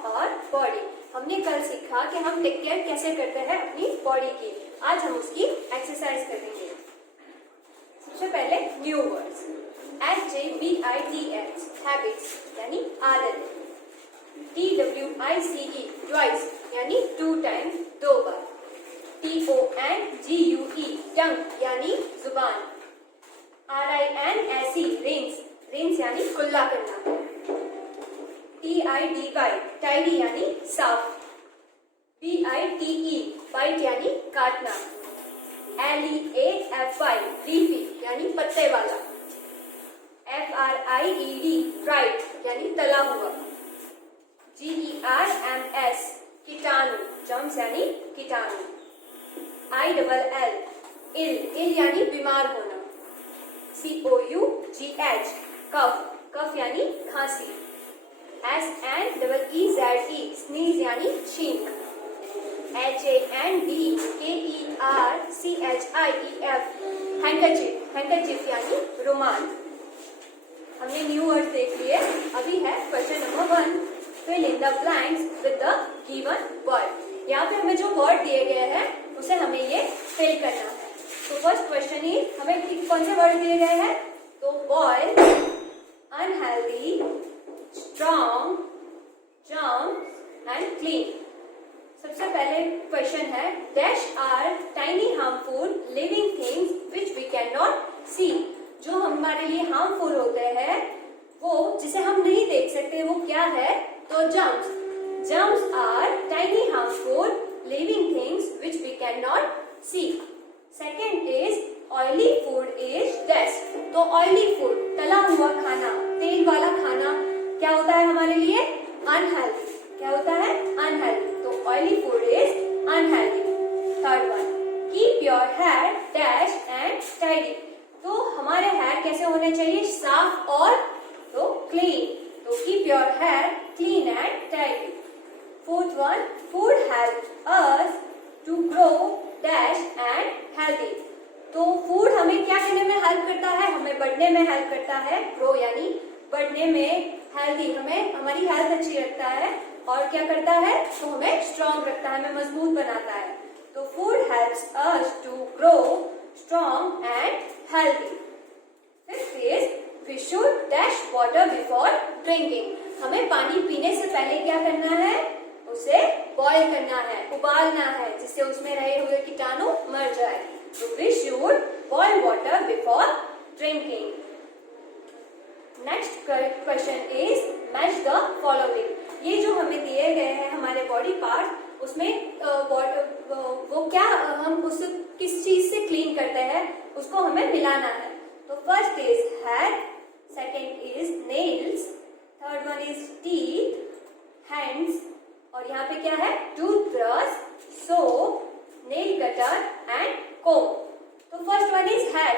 Of our body. हमने कल सीखा कि हम टेक केयर कैसे करते हैं अपनी बॉडी की। आज हम उसकी एक्सरसाइज करेंगे। सबसे पहले न्यू वर्ड्स, HABITS हैबिट्स यानी आदत, TWICE ट्वाइस यानी 2 टाइम्स 2 बार, TONGUE टंग यानी जुबान, RINSE रिंस रिंस यानी कुल्ला करना, TIDY टाइडी यानी साफ, BITE बाइट यानी काटना, LEAFY लीफी यानी पत्ते वाला, FRIED फ्राइड यानी तला हुआ, GERMS कीटाणु जर्म्स यानी कीटाणु, ILL इल यानी बीमार होना, COUGH कफ कफ यानी खांसी, SNEEZE स्नीज यानी छींक, HANDKERCHIEF हैंकरचीफ हैंकरचीफ यानी रुमाल। हमने न्यू वर्ड देख लिए। अभी है question number 1, fill in the blanks with the given word. यहाँ पे हमें जो वर्ड दिए गए हैं उसे हमें ये फिल करना है। तो फर्स्ट क्वेश्चन ही हमें कौन से वर्ड दिए गए हैं? तो boy, unhealthy, strong, germs and clean. सबसे पहले क्वेश्चन है, dash are tiny harmful living things which we can not see. जो हमारे लिए हार्मफुल होते हैं वो जिसे हम नहीं देख सकते वो क्या है? तो germs. Germs are tiny harmful living things which we can not see. Second is oily food is dash. तो ऑयली फूड तला हुआ खाना, तेल वाला खाना क्या होता है हमारे लिए? अनहेल्दी। क्या होता है? अनहेल्दी। तो oily food is unhealthy. Third one, keep your hair dash and tidy. तो हमारे हेयर कैसे होने चाहिए? साफ और तो क्लीन। तो keep your hair clean and tidy. Fourth one, food help us to grow dash and healthy. तो फूड हमें क्या करने में हेल्प करता है? हमें बढ़ने में हेल्प करता है। ग्रो यानी बढ़ने में, हेल्दी हमें हमारी हेल्थ अच्छी रखता है और क्या करता है? तो हमें स्ट्रॉन्ग रखता है, हमें मजबूत बनाता है। तो food helps us to grow strong and healthy. Fifth is we should dash water before drinking. हमें पानी पीने से पहले क्या करना है? उसे बॉईल करना है, उबालना है, जिससे उसमें रहे हुए कीटाणु मर जाए। तो we should boil water before drinking. Next question is match the following. ये जो हमें दिए गए हैं हमारे बॉडी पार्ट, उसमें वो क्या हम उस किस चीज से क्लीन करते हैं उसको हमें मिलाना है। तो first is head, second is nails, third one is teeth, hands और यहाँ पे क्या है? Toothbrush, soap, nail cutter and comb. तो first one is head.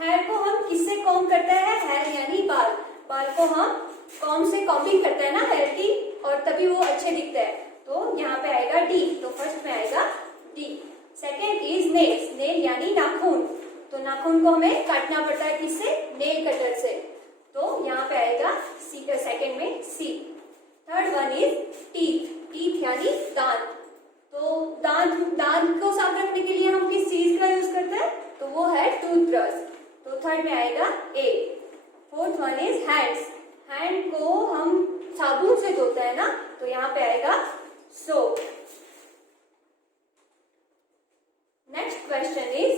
Hair को हम किससे कॉम्ब करते हैं? हेयर यानी बाल। बाल को हम कॉम्ब से कॉम्बिंग करते हैं ना हेयर की, और तभी वो अच्छे दिखते हैं। तो यहाँ पे आएगा डी। तो फर्स्ट में आएगा D. Second is nails. Nail यानी नाखून। तो नाखून को हमें काटना पड़ता है किससे? नेल कटर से। तो यहाँ पे आएगा सी, सेकेंड में C. Third one is teeth. Teeth यानी दांत। तो दांत को साफ रखने के लिए हम किस चीज का यूज करते हैं? तो वो है टूथब्रश। तो थर्ड में आएगा A. Fourth one is hands. Hand को हम साबुन से धोते हैं ना, तो यहाँ पे आएगा soap. Next question is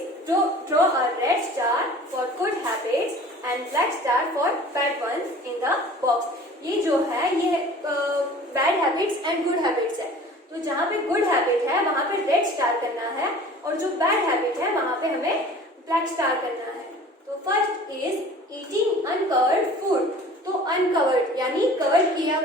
draw a red star for good habits and black star for bad ones in the box. ये जो है ये bad habits and good habits है। तो जहाँ पे गुड हैबिट है वहां पे रेड स्टार करना है, और जो बैड हैबिट है वहां पे हमें ब्लैक स्टार करना है। तो first is eating uncovered food. तो अनकवर्ड यानी कवर किया,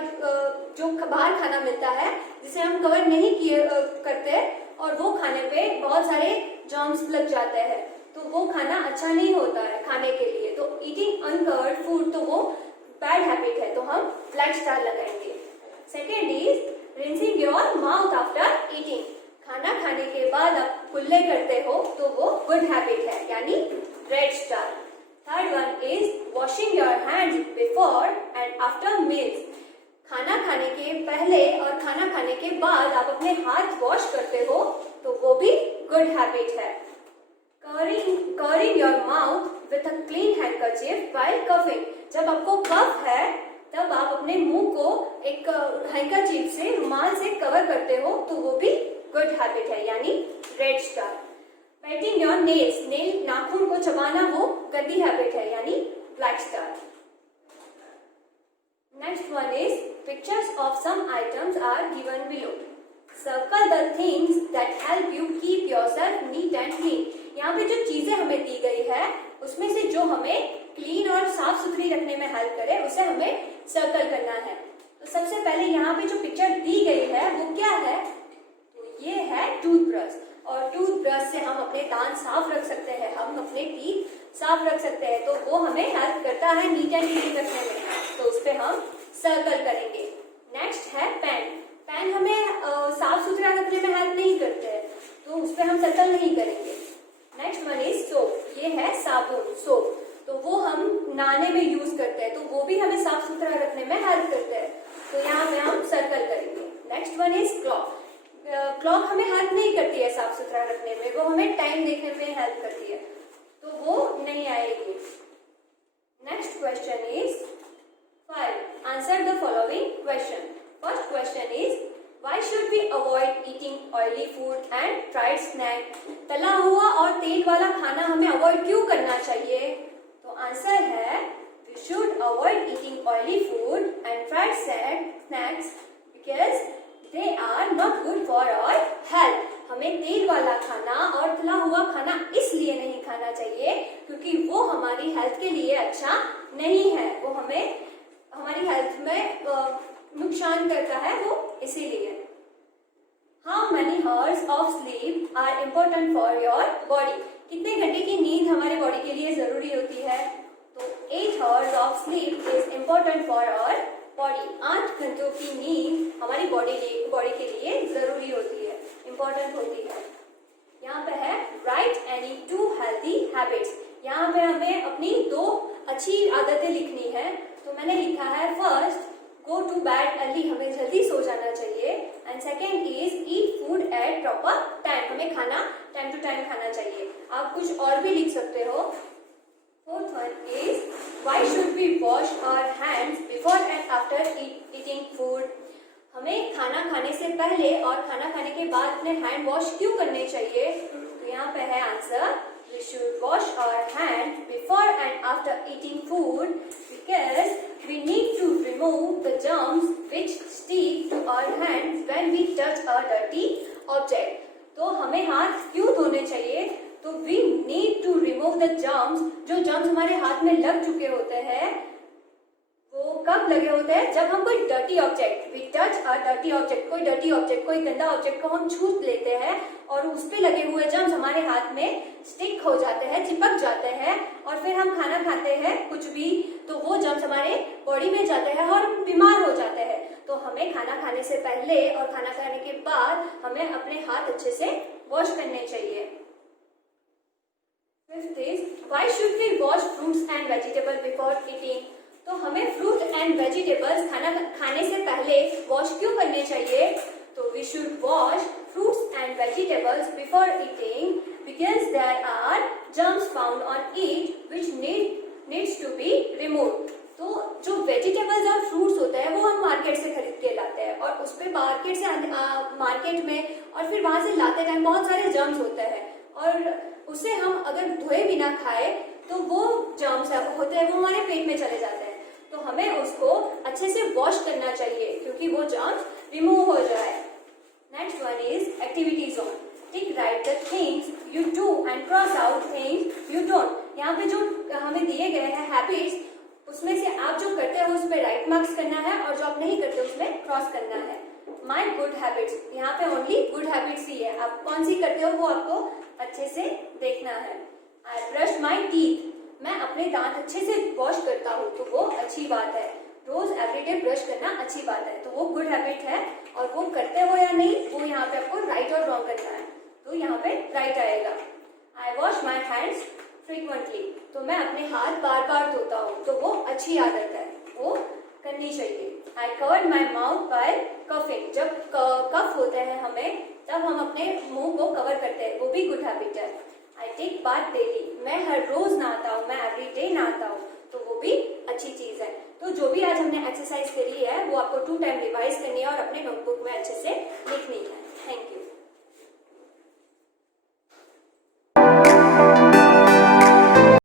जो बाहर खाना मिलता है जिसे हम कवर नहीं किए करते और वो खाने पे बहुत सारे जर्म्स लग जाते हैं, तो वो खाना अच्छा नहीं होता है खाने के लिए। तो ईटिंग अनकवर्ड फूड तो वो बैड हैबिट है, तो हम ब्लैक स्टार लगाएंगे। Second is rinsing your mouth after eating. खाना खाने के बाद आप कुल्ले करते हो तो वो गुड हैबिट है, यानी red star. Third one is washing your hands before and after meals. खाना खाने के के पहले और खाना खाने के बाद आप अपने हाथ वॉश करते हो तो वो भी गुड हैबिट है। Covering your mouth with a clean handkerchief while coughing, जब आपको कफ है तब आप अपने मुंह को एक हैंडकरचीफ से, रुमाल से कवर करते हो तो वो भी गुड हैबिट है, यानी red star. Petting your nails, nail नाखून को चबाना वो गंदी हैबिट है, यानी black star. Next one is pictures of some items are given below. Circle the things that help you keep yourself neat and clean. यहाँ पे जो चीजें हमें दी गई है उसमें से जो हमें क्लीन और साफ सुथरी रखने में हेल्प करे उसे हमें सर्कल करना है। तो सबसे पहले यहाँ पे जो पिक्चर दी गई है वो क्या है, तो ये है टूथब्रश, और टूथब्रश से हम अपने दांत साफ रख सकते हैं, हम अपने टीथ साफ रख सकते हैं, तो वो हमें हेल्प करता है नीट एंड क्लीन रखने में, तो उस पर हम सर्कल करेंगे। नेक्स्ट है पेन। पेन हमें साफ सुथरा रखने में हेल्प नहीं करते हैं, तो उस पर हम सर्कल नहीं करेंगे। नेक्स्ट वन इज सोप, ये है साबुन, सोप, तो वो हम नहाने में यूज करते हैं, तो वो भी हमें साफ सुथरा रखने में हेल्प करते हैं, तो यहाँ पे हम सर्कल करेंगे। Next one is clock. Clock हमें हेल्प नहीं करती है साफ सुथरा रखने में, वो हमें टाइम देखने में हेल्प करती है, तो वो नहीं आएगी। Next question is 5, answer the following question. First question is Why should we avoid eating oily food and fried snack? तला हुआ और तेल वाला खाना हमें अवॉइड क्यों करना चाहिए? तो आंसर है we should avoid eating oily food and fried snacks because they are not good for our health. हमें तेल वाला खाना और तला हुआ खाना इसलिए नहीं खाना चाहिए क्योंकि वो हमारी हेल्थ के लिए अच्छा नहीं है, वो हमें हमारी हेल्थ में नुकसान करता है, वो इसीलिए। How many hours of sleep are important for your body? कितने घंटे की नींद हमारे बॉडी के लिए जरूरी होती है? तो 8 hours of sleep is important for our body. 8 घंटों की नींद हमारी बॉडी के लिए जरूरी होती है, इम्पोर्टेंट होती है। यहाँ पे है write any 2 healthy habits. यहाँ पे हमें अपनी 2 अच्छी आदतें लिखनी है, तो मैंने लिखा है first go to bed early, हमें जल्दी सो जाना चाहिए, and second is eat food at proper time, हमें खाना टाइम टू टाइम खाना चाहिए। आप कुछ और भी लिख सकते हो। Fourth one is why should we wash our hands before and after eating food. हमें खाना खाने से पहले और खाना खाने के बाद अपने हैंड वॉश क्यों करने चाहिए? तो यहाँ पे है answer we should wash our hands before and after eating food because we need to remove the germs which stick to our hands when we touch a dirty object. तो हमें हाथ क्यों धोने चाहिए? तो we need to remove the germs, जो germs हमारे हाथ में लग चुके होते हैं वो कब लगे होते हैं? जब हम कोई dirty object, we touch a dirty object, कोई डर्टी ऑब्जेक्ट, कोई गंदा ऑब्जेक्ट को हम छू लेते हैं और उस पे लगे हुए जर्म्स हमारे हाथ में स्टिक हो जाते हैं, चिपक जाते हैं, और फिर हम खाना खाते हैं कुछ भी, तो वो जर्म्स हमारे बॉडी में जाते हैं और बीमार हो जाते हैं। तो हमें खाना खाने से पहले और खाना खाने के बाद हमें अपने हाथ अच्छे से वॉश करने चाहिए। Fifth is why should we wash fruits and vegetable before eating. तो हमें फ्रूट एंड वेजिटेबल्स खाना खाने से पहले वॉश क्यों करने चाहिए? तो we should wash fruits and vegetables before eating because there are germs found on it which needs to be removed. तो जो वेजिटेबल्स और फ्रूट्स होते हैं वो हम मार्केट से खरीद के लाते हैं और उस पे मार्केट में और फिर वहां से लाते टाइम बहुत सारे जर्म्स होते हैं और उसे हम अगर धोए बिना खाए तो वो जर्म्स होते हैं वो हमारे पेट में चले जाते हैं। तो हमें उसको अच्छे से वॉश करना चाहिए क्योंकि वो जर्म्स रिमूव हो जाए। Next one is activity zone. Tick write the things you do and cross out things you don't. यहाँ पे जो हमें दिए गए हैं हैबिट्स उसमें से आप जो करते हो उस पे राइट मार्क्स करना है और जो आप नहीं करते उसमें क्रॉस करना है। My good habits, यहाँ पे ओनली गुड हैबिट्स ही है, आप कौन सी करते हो वो आपको अच्छे से देखना है। I brush my teeth, मैं अपने दांत अच्छे से वॉश करता हूँ तो वो अच्छी बात है, रोज एवरीडे ब्रश करना अच्छी बात है, तो वो गुड हैबिट है और वो करते हो या नहीं वो यहाँ पे आपको राइट और रॉन्ग करना है, तो यहाँ पे राइट आएगा। आई वॉश माई हैंड्स फ्रीक्वेंटली, तो मैं अपने हाथ बार बार धोता हूँ, तो वो अच्छी आदत है, वो करनी चाहिए। I covered my mouth by coughing. जब कफ होता है हमें, तब हम अपने मुंह को कवर करते हैं, वो भी गुड हैबिट है। आई टेक बाथ डेली, मैं हर रोज नहाता हूँ, मैं एवरी डे नहाता हूँ, तो वो भी अच्छी चीज है। तो जो भी आज हमने एक्सरसाइज करी है वो आपको 2 टाइम रिवाइज करनी है और अपने नोटबुक में अच्छे से लिखनी है। Thank you.